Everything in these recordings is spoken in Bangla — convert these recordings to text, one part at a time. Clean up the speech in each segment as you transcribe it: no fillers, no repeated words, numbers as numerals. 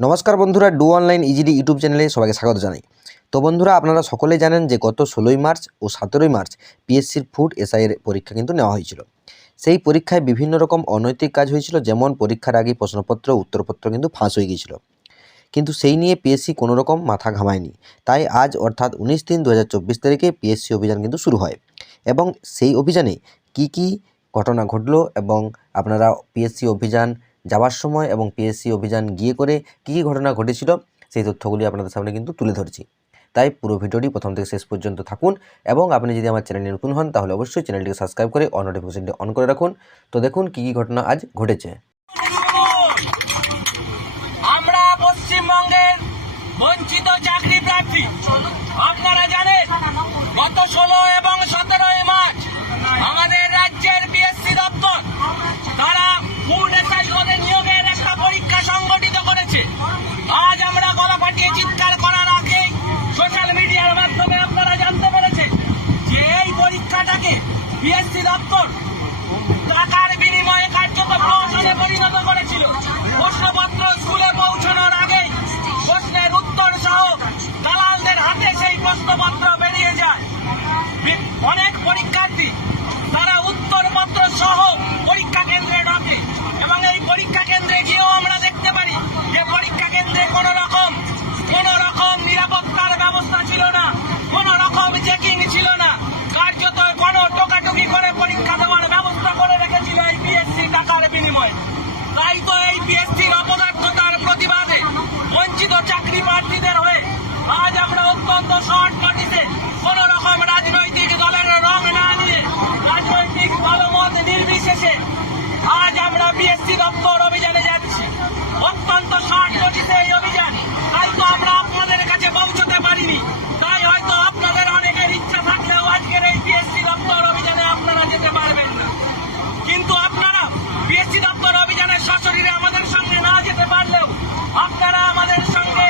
নমস্কার বন্ধুরা, ডু অনলাইন ইজিডি ইউটিউব চ্যানেলে সবাইকে স্বাগত জানাই। তো বন্ধুরা, আপনারা সকলেই জানেন যে গত 16ই মার্চ ও 17ই মার্চ পিএসসির ফুড এসআই এর পরীক্ষা কিন্তু নেওয়া হয়েছিল। সেই পরীক্ষায় বিভিন্ন রকম অনৈতিক কাজ হয়েছিল, যেমন পরীক্ষার আগে প্রশ্নপত্র উত্তরপত্র কিন্তু ফাঁস হয়ে গিয়েছিল। কিন্তু সেই নিয়ে পিএসসি কোনো রকম মাথা ঘামায়নি। তাই আজ অর্থাৎ 19/3/2024 তারিখে পিএসসি অভিযান কিন্তু শুরু হয় এবং সেই অভিযানে কি ঘটনা ঘটলো এবং আপনারা পিএসসি অভিযান যাওয়ার সময় এবং পিএসসি অভিযান গিয়ে করে কী ঘটনা ঘটেছিল সেই তথ্যগুলি আপনাদের সামনে কিন্তু তুলে ধরছি। তাই পুরো ভিডিওটি প্রথম থেকে শেষ পর্যন্ত থাকুন এবং আপনি যদি আমার চ্যানেলে নতুন হন তাহলে অবশ্যই চ্যানেলটিকে সাবস্ক্রাইব করে অল নোটিফিকেশনটি অন করে রাখুন। তো দেখুন কী ঘটনা আজ ঘটেছে। আমরা পশ্চিমবঙ্গের বঞ্চিত চাকরি প্রার্থী, আপনারা জানেন গত 16 এবং 17 মার্চ আমাদের রাজ্যের পিএসসি দপ্তর তারা ফুড এসআই পদে নিয়োগের একটা পরীক্ষা সংগঠিত করেছে। আজ আমরা গলা ফাটিয়ে চিৎকার করার আগে সোশ্যাল মিডিয়ার মাধ্যমে আপনারা জানতে পেরেছেন যে এই পরীক্ষাটাকে পিএসসি দপ্তর টাকার বিনিময়ে কার্যত প্রহসনে পরিণত করেছিল। প্রশ্নপত্র স্কুলে পৌঁছানোর আগে প্রশ্নের উত্তর সহ দালালদের হাতে সেই প্রশ্নপত্র বেরিয়ে যায়। অনেক পরীক্ষার্থী তারা উত্তরপত্র সহ পরীক্ষা কেন্দ্রে ঢোকে এবং এই পরীক্ষা কেন্দ্রে গিয়েও আমরা দেখতে পারি যে পরীক্ষা কেন্দ্রে কোন রকম নিরাপত্তার ব্যবস্থা ছিল না, কোন রকম চেকিং ছিল না, কার্যত কোনো টোকাটুকি করে পরীক্ষা দেওয়ার ব্যবস্থা করে রেখেছিল এই পিএসসি টাকার বিনিময়ে। তাই তো এই পিএসসির অপদার্থতার প্রতিবাদে বঞ্চিত চাকরি প্রার্থীদের হয়ে আজ আমরা অত্যন্ত শর্ট নোটিসে কোন রকম রাজনৈতিক দলের রং না নিয়ে রাজনৈতিক দলমত নির্বিশেষে আজ আমরা পিএসসি দপ্তর অভিযানে যাচ্ছি। অত্যন্ত শর্ট নোটিসে এই অভিযান, তাই তো আমরা আপনাদের কাছে পৌঁছতে পারিনি। তাই হয়তো আপনাদের অনেকের ইচ্ছা থাকলেও আজকের এই পিএসসি দপ্তর অভিযানে আপনারা যেতে পারবেন না। কিন্তু আপনারা পিএসসি দপ্তর অভিযানে সশরীরে আমাদের সঙ্গে না যেতে পারলেও আপনারা আমাদের সঙ্গে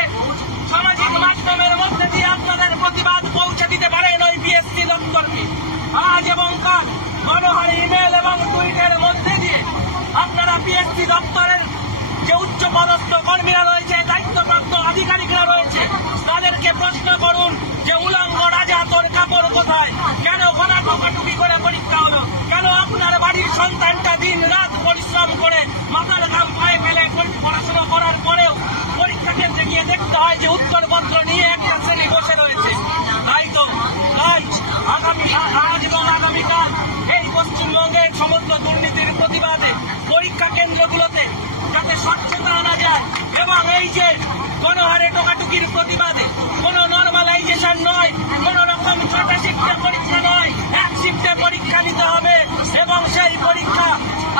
সামাজিক মাধ্যমের মধ্যে দিয়ে আপনাদের প্রতিবাদ পৌঁছে দিতে পারেন ওই পিএসসি দপ্তরকে। আজ এবং কাল মনোহার ইমেল এবং টুইটের মধ্যে দিয়ে আপনারা পিএসসি দপ্তরের যে উচ্চ পদস্থ কর্মীরা রয়েছে, দায়িত্বপ্রাপ্ত আধিকারিকরা রয়েছে, তাদেরকে প্রশ্ন করুন যে উলঙ্গ রাজা তোর কাপড় কোথায়, কেন ঘোড়া টোকাটুকি করে পরীক্ষা হলো, কেন আপনার বাড়ির সন্তানটা দিন রাত পরিশ্রম করে মাথার ঘাম পায়ে ফেলে পড়াশোনা করার পরেও পরীক্ষা কেন্দ্রে গিয়ে দেখতে হয় যে উত্তরপত্র নিয়ে একটা শ্রেণী বসে রয়েছে। তাই তো আজ এবং আগামীকাল এই পশ্চিমবঙ্গের সমস্ত দুর্নীতির প্রতিবাদে পরীক্ষা কেন্দ্রগুলোতে যাতে স্বচ্ছতা আনা যায় এবং এই যে গণহারে টোকাটুকির প্রতিবাদে কোনো নর্মালাইজেশন নয়, কোন রকম ছটা শিফটে পরীক্ষা নয়, এক শিফটে পরীক্ষা নিতে হবে এবং সেই পরীক্ষা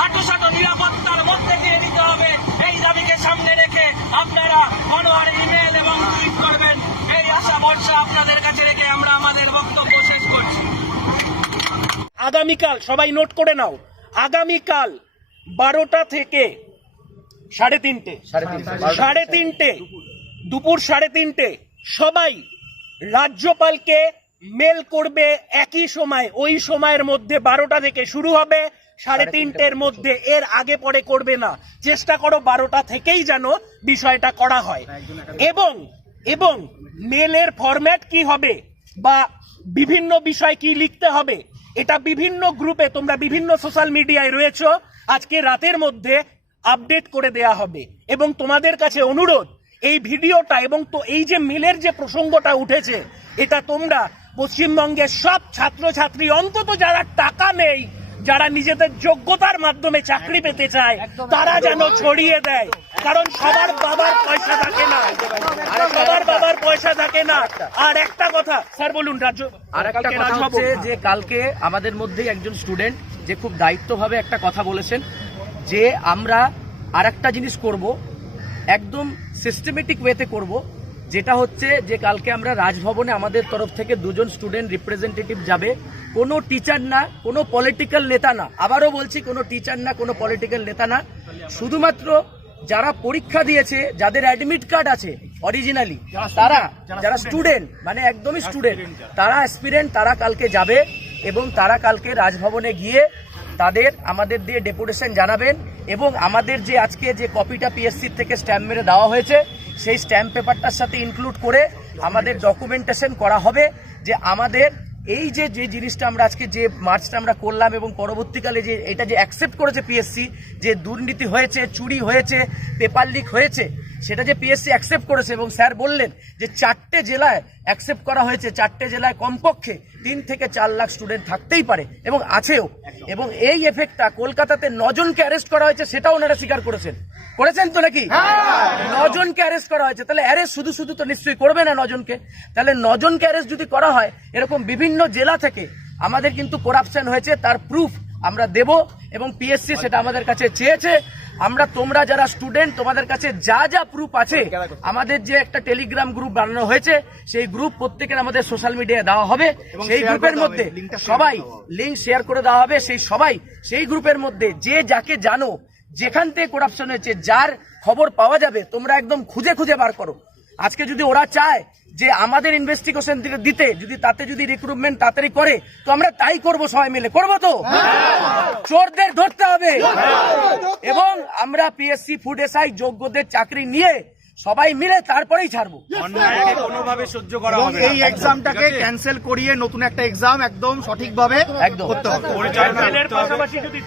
আটোসাটো নিরাপত্তার মধ্যে দিয়ে নিতে হবে। এই দাবিকে সামনে রেখে আপনারা গণহারে ইমেল এবং টুইট করবেন, এই আশা ভরসা আপনাদের কাছে রেখে আমরা আমাদের বক্তব্য শেষ করছি। আগামীকাল সবাই নোট করে নাও, আগামীকাল 12টা থেকে 3:30 দুপুর 3:30 সবাই রাজ্যপালকে মেল করবে একই সময়, ওই সময়ের মধ্যে 12টা থেকে শুরু হবে, 3:30-এর মধ্যে, এর আগে পরে করবে না। চেষ্টা করো 12টা থেকেই যেন বিষয়টা করা হয়। এবং মেলের ফরম্যাট কি হবে বা বিভিন্ন বিষয় কি লিখতে হবে, এটা বিভিন্ন গ্রুপে, তোমরা বিভিন্ন সোশ্যাল মিডিয়ায় রয়েছে, আজকে রাতের মধ্যে আপডেট করে দেয়া হবে। এবং তোমাদের কাছে অনুরোধ, এই ভিডিওটা এবং তো এই যে মেলের যে প্রসঙ্গটা উঠেছে, এটা তোমরা পশ্চিমবঙ্গের সব ছাত্রছাত্রী, অন্তত যারা টাকা নেই, যারা নিজেদের যোগ্যতার মাধ্যমে চাকরি পেতে চায়, তারা যেন ছড়িয়ে দেয়। কারণ সবার বাবার পয়সা থাকে না। আর একটা কথা স্যার বলুন, আরেকটা কথা হচ্ছে যে কালকে আমাদের মধ্যে একজন স্টুডেন্ট যে খুব দায়িত্বভাবে একটা কথা বলেছেন যে আমরা আরেকটা জিনিস করব, একদম সিস্টেমেটিক ওয়েতে করব, যেটা হচ্ছে যে কালকে আমরা রাজভবনে আমাদের তরফ থেকে 2জন স্টুডেন্ট রিপ্রেজেন্টেটিভ যাবে। কোনো টিচার না, কোনো পলিটিক্যাল নেতা না, আবারও বলছি কোনো টিচার না, কোনো পলিটিক্যাল নেতা না, শুধুমাত্র যারা পরীক্ষা দিয়েছে, যাদের অ্যাডমিট কার্ড আছে অরিজিনালি, তারা যারা স্টুডেন্ট, মানে একদমই স্টুডেন্ট, তারা অ্যাসপিরেন্ট, তারা কালকে যাবে এবং তারা কালকে রাজভবনে গিয়ে তাদের আমাদের দিয়ে ডেপুটেশন জানাবেন এবং আমাদের যে আজকে যে কপিটা পিএসসি থেকে স্ট্যাম্প মেরে দেওয়া হয়েছে সেই স্ট্যাম্প পেপারটার সাথে ইনক্লুড করে আমাদের ডকুমেন্টেশন করা হবে যে আমাদের এই যে জিনিসটা আমরা আজকে যে মার্চটা আমরা করলাম এবং পরবর্তীকালে যে এটা যে অ্যাকসেপ্ট করেছে পিএসসি যে দুর্নীতি হয়েছে, চুরি হয়েছে, পেপার লিক হয়েছে, সেটা যে পিএসসি অ্যাকসেপ্ট করেছে এবং স্যার বললেন যে 4টে জেলায় অ্যাকসেপ্ট করা হয়েছে, 4টে জেলায় কমপক্ষে 3 থেকে 4 লাখ স্টুডেন্ট থাকতেই পারে এবং আছেও, এবং এই এফেক্টটা কলকাতাতে 9 জনকে অ্যারেস্ট করা হয়েছে সেটাও ওনারা স্বীকার করেছেন তো নাকি? 9 জনকে অ্যারেস্ট করা হয়েছে। তাহলে অ্যারেস্ট শুধু তো নিশ্চয়ই করবে না 9 জনকে। তাহলে 9 জনকে অ্যারেস্ট যদি করা হয়, এরকম বিভিন্ন জেলা থেকে আমাদের কিন্তু করাপশন হয়েছে তার প্রুফ আমরা দেব এবং পিএসসি সেটা আমাদের কাছে চেয়েছে। আমরা তোমরা যারা স্টুডেন্ট তোমাদের কাছে যা যা প্রুফ আছে, আমাদের যে একটা টেলিগ্রাম গ্রুপ বানানো হয়েছে সেই গ্রুপ প্রত্যেকের আমাদের সোশ্যাল মিডিয়ায় দেওয়া হবে। সেই গ্রুপের মধ্যে সবাই লিঙ্ক শেয়ার করে দেওয়া হবে। সেই গ্রুপের মধ্যে যে যাকে জানো, যেখান থেকে করাপশন হয়েছে, যার খবর পাওয়া যাবে, তোমরা একদম খুঁজে খুঁজে বার করো। আজকে যদি ওরা চায় যে আমাদের ইনভেস্টিগেশন দিতে, যদি তাতে যদি রিক্রুটমেন্ট তাড়াতাড়ি করে, তো আমরা তাই করব, সবাই মিলে করবো তো। চোরদের ধরতে হবে এবং আমরা পিএসসি ফুড এসআই যোগ্যদের চাকরি নিয়ে সবাই মিলে তারপরেই ছাড়বো। অন্যায়কে কোনোভাবে সহ্য করা হবে না। এই এক্সামটাকে ক্যান্সেল করিয়ে নতুন একটা এক্সাম একদম সঠিকভাবে একদম করতে হবে। এর পাশাপাশি যদি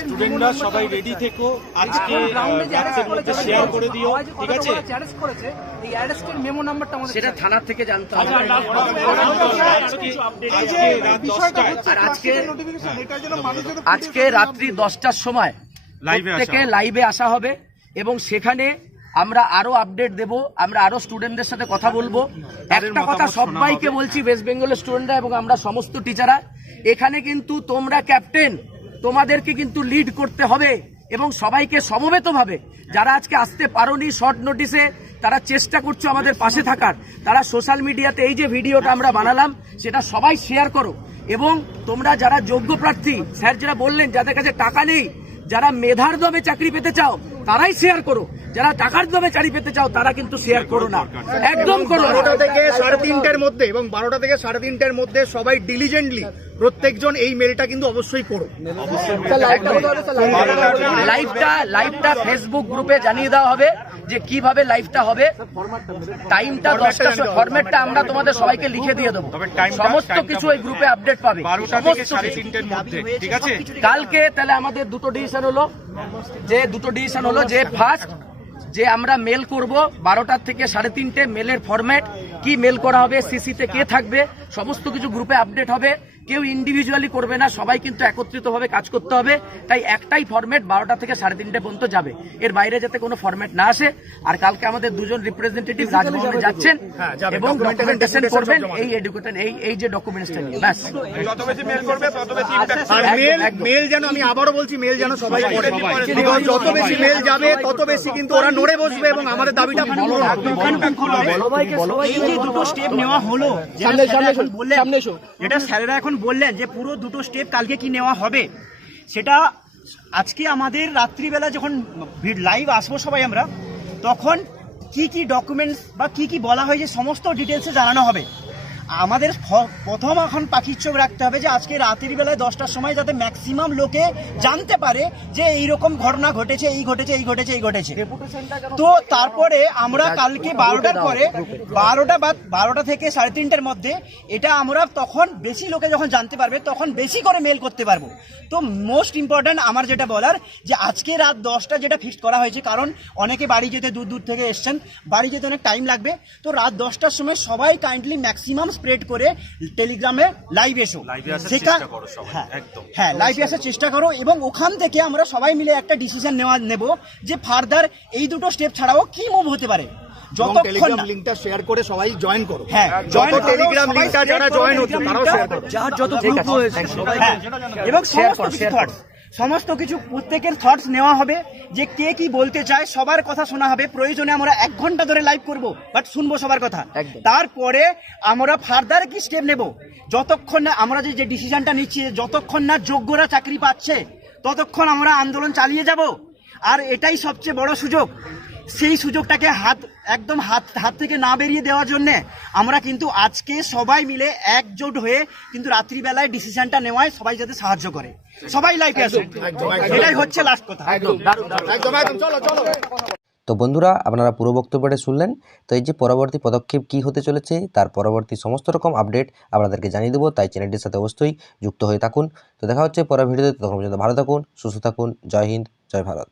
স্টুডেন্টরা সবাই রেডি থেকো, আজকে রাতের মধ্যে শেয়ার করে দিও, ঠিক আছে? সেটা থানার থেকে জানতে হবে। আজকে রাত 10টায় আর আজকে রাত্রি 10টার সময় প্রত্যেকে লাইভে আসা হবে এবং সেখানে আমরা আরো আপডেট দেব, আমরা আরো স্টুডেন্টদের সাথে কথা বলবো। একটা কথা সবাইকে বলছি, ওয়েস্ট বেঙ্গলের স্টুডেন্টরা এবং আমরা সমস্ত টিচাররা, এখানে কিন্তু তোমরা ক্যাপ্টেন, তোমাদেরকে কিন্তু লিড করতে হবে এবং সবাইকে সমবেতভাবে, যারা আজকে আসতে পারোনি শর্ট নোটিসে, তারা চেষ্টা করছো আমাদের পাশে থাকার, তারা সোশ্যাল মিডিয়াতে এই যে ভিডিওটা আমরা বানালাম সেটা সবাই শেয়ার করো। এবং তোমরা যারা যোগ্য প্রার্থী, স্যার যারা বললেন যাদের কাছে টাকা নেই, যারা মেধার দমে চাকরি পেতে চাও তারাই শেয়ার করো, যারা টাকার দমে চাকরি পেতে চাও তারা কিন্তু শেয়ার করো না, একদম করো না। 12টা থেকে 3:30-র মধ্যে এবং 12টা থেকে 3:30-র মধ্যে সবাই ডিলিজেন্টলি প্রত্যেকজন এই মেলটা কিন্তু অবশ্যই করো। লাইভটা ফেসবুক গ্রুপে জানিয়ে দেওয়া হবে যে কিভাবে লাইভটা হবে, টাইমটা 10টা, ফরম্যাটটা আমরা তোমাদের সবাইকে লিখে দিয়ে দেবো, সমস্ত কিছু ওই গ্রুপে আপডেট পাবে। 12টা থেকে 3:30-র মধ্যে, ঠিক আছে? কালকে তাহলে আমাদের দুটো ডিসিশন হলো যে ফার্স্ট যে আমরা মেল করব 12টা থেকে 3:30 মেলের ফরম্যাট কি, মেল করা হবে, সিসিতে কে থাকবে, সমস্ত কিছু গ্রুপে আপডেট হবে। কেউ ইন্ডিভিজুয়ালি করবে না, সবাই কিন্তু একত্রিতভাবে কাজ করতে হবে। তাই একটাই ফরম্যাট 12টা থেকে 3:30 পর্যন্ত যাবে, এর বাইরে যাতে কোনো ফরম্যাট না আসে। আর কালকে আমাদের 2 জন রিপ্রেজেন্টেটিভ রাজভবনে যাচ্ছেন এবং ডকুমেন্টেশন করবেন এই যে ডকুমেন্টসটা নিয়ে, ব্যাস। আর মেল যেন, আমি আবারও বলছি, মেল যেন সবাই করে, বিকজ যত বেশি মেল যাবে তত বেশি কিন্তু ওরা নড়ে বসবে এবং আমাদের দাবিটা পূরণ হবে। এই যে দুটো স্টেপ নেওয়া হলো, যেটা স্যারেরা এখন বললেন যে পুরো দুটো স্টেপ কালকে কি নেওয়া হবে, সেটা আজকে আমাদের রাত্রিবেলা যখন লাইভ আসবো সবাই আমরা, তখন কি কি ডকুমেন্টস বা কি কি বলা হয়েছে সমস্ত ডিটেলসে জানানো হবে। আমাদের প্রথম এখন পাখির চোখ রাখতে হবে যে আজকে রাতের বেলায় 10টার সময় যাতে ম্যাক্সিমাম লোকে জানতে পারে যে এইরকম ঘটনা ঘটেছে, এই ঘটেছে। তো তারপরে আমরা কালকে 12টার পরে 12টা থেকে 3:30-র মধ্যে এটা আমরা তখন বেশি লোকে যখন জানতে পারবে তখন বেশি করে মেল করতে পারবো। তো মোস্ট ইম্পর্ট্যান্ট আমার যেটা বলার, যে আজকে রাত 10টা যেটা ফিক্সড করা হয়েছে, কারণ অনেকে বাড়ি যেতে দূর থেকে এসছেন, বাড়ি যেতে অনেক টাইম লাগবে। তো রাত 10টার সময় সবাই কাইন্ডলি ম্যাক্সিমাম স্প্রেড করে টেলিগ্রামে লাইভ এসো, হ্যাঁ লাইভে আসার চেষ্টা করো এবং ওখান থেকে আমরা সবাই মিলে একটা ডিসিশন নেব যে ফার্দার এই দুটো স্টেপ ছাড়াও কি মুভ হতে পারে। টেলিগ্রাম লিংকটা শেয়ার করে সবাই জয়েন করো, হ্যাঁ টেলিগ্রাম লিংকটা যারা জয়েন হচ্ছে তারাও শেয়ার করো, যার যত গ্রুপ হয়েছে সবাই, এবং সমস্ত কিছু প্রত্যেকের থটস নেওয়া হবে যে কে কি বলতে চায়, সবার কথা শোনা হবে। প্রয়োজনে আমরা 1 ঘন্টা ধরে লাইভ করব, বাট শুনবো সবার কথা। তারপরে আমরা ফার্দার কি স্টেপ নেব, যতক্ষণ না আমরা যে ডিসিশনটা নিচ্ছি, যতক্ষণ না যোগ্যরা চাকরি পাচ্ছে ততক্ষণ আমরা আন্দোলন চালিয়ে যাব। আর এটাই সবচেয়ে বড় সুযোগ, সেই সুযোগটাকে একদম হাত থেকে না বেরিয়ে দেওয়ার জন্য আমরা কিন্তু আজকে সবাই মিলে একজোট হয়ে কিন্তু রাত্রিবেলায় ডিসিশনটা নেওয়ায় সবাই যাতে সাহায্য করে, সবাই লাইফে আসুক, এটাই হচ্ছে লাস্ট কথা। তো বন্ধুরা, আপনারা পুরো বক্তব্যটা শুনলেন। তো এই যে পরবর্তী পদক্ষেপ কি হতে চলেছে, তার পরবর্তী সমস্ত রকম আপডেট আপনাদেরকে জানিয়ে দেবো, তাই চ্যানেলটির সাথে অবশ্যই যুক্ত হয়ে থাকুন। তো দেখা হচ্ছে পরের ভিডিওতে, তখন পর্যন্ত ভালো থাকুন, সুস্থ থাকুন। জয় হিন্দ, জয় ভারত।